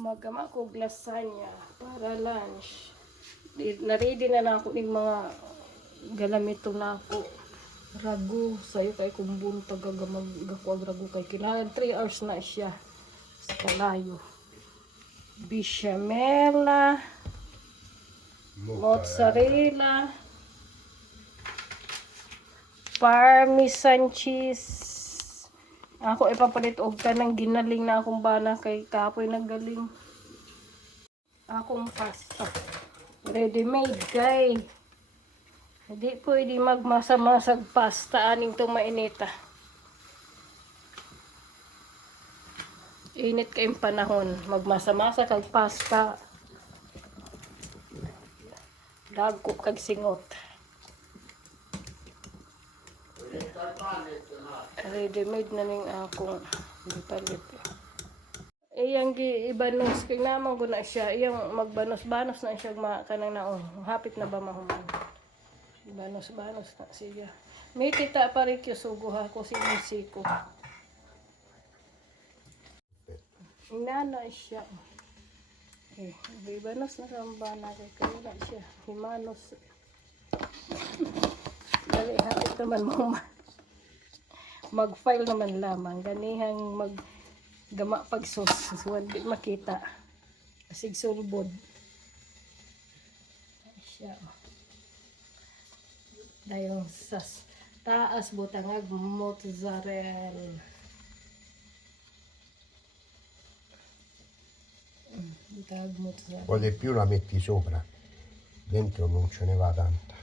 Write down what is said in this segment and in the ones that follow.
Magama ko lasagna para lunch. Na-ready na ako ng mga galamito na ako. Ragu, sayo kay kumbun tagagamag gakuag ragu kay kinahan 3 hours na siya sa kalayo. Bechamel, mozzarella, parmesan cheese. Ako ipapalit og kanang ginaling na akong bana kay kapoy naggaling. Akong pasta. Ready made kay. Hindi pwede magmasa-masag pasta aning tong mainita. Init kayong panahon. Magmasa-masa kag pasta. Dagko kag singot. Ready made na ning akong gipalit. Iyang gibanos kay naman ko na siya. Iyang magbanos-banos na siya kanang naong. Hapit na ba mahuman? Banos-banos na siya. May tita pa rin sugo ha ko sinisiko. Inana siya. Eh, banos na rambana kay kayo na siya. Himanos. Dali hapit naman mo mag-file naman lamang. Ganihang gama pag sauce. So, di makita. Kasig sulbod. Siya. Dayong sas. Taas butangag mozzarella. Butangag mozzarella. O di più la metti sopra. Dentro non ce ne va tanta.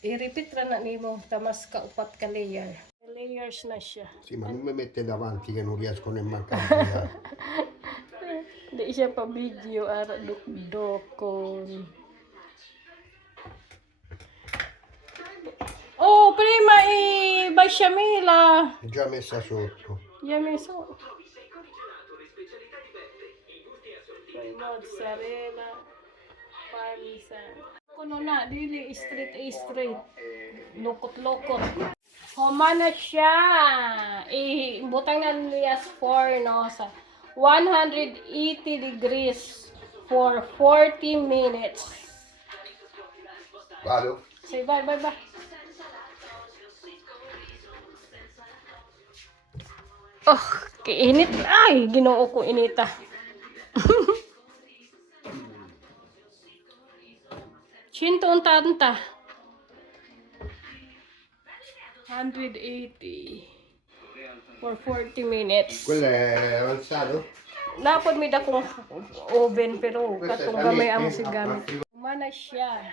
I-repeat ra na nimo tamas ka upat ka layer. Layers na siya. Sì, ma non mi mette davanti che non riesco nemmeno a cambiare. Di siya pa video ara dukdokon. Oh, prima bechamel. Già messa sotto. Messo. Mozzarella, parmesan. Kuno na, dili straight. Lokot-lokot. Humana siya. Ibutang na niya sa forno sa 180 degrees for 40 minutes. Vado? Say bye. Oh, kainit. Ay, ginoo ko inita. 180 for 40 minutes. Quello è avanzato? Napod may dakong oven pero katong gamay ang sigamit. Mana siya.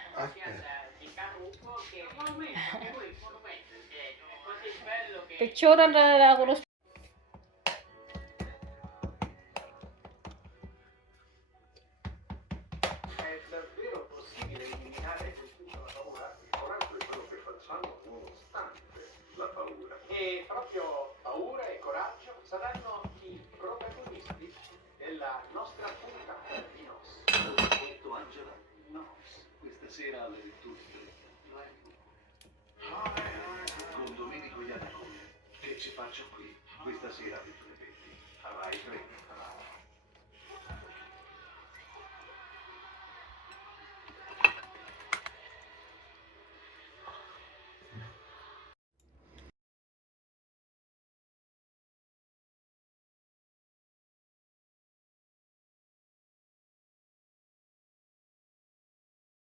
Picturean na ako. E proprio paura e coraggio saranno i protagonisti della nostra puntata di Nos. Detto Angela? Nos. Questa sera alle 23. Con Domenico Iannacone. E ci faccio qui, questa sera alle 20. Rai 3.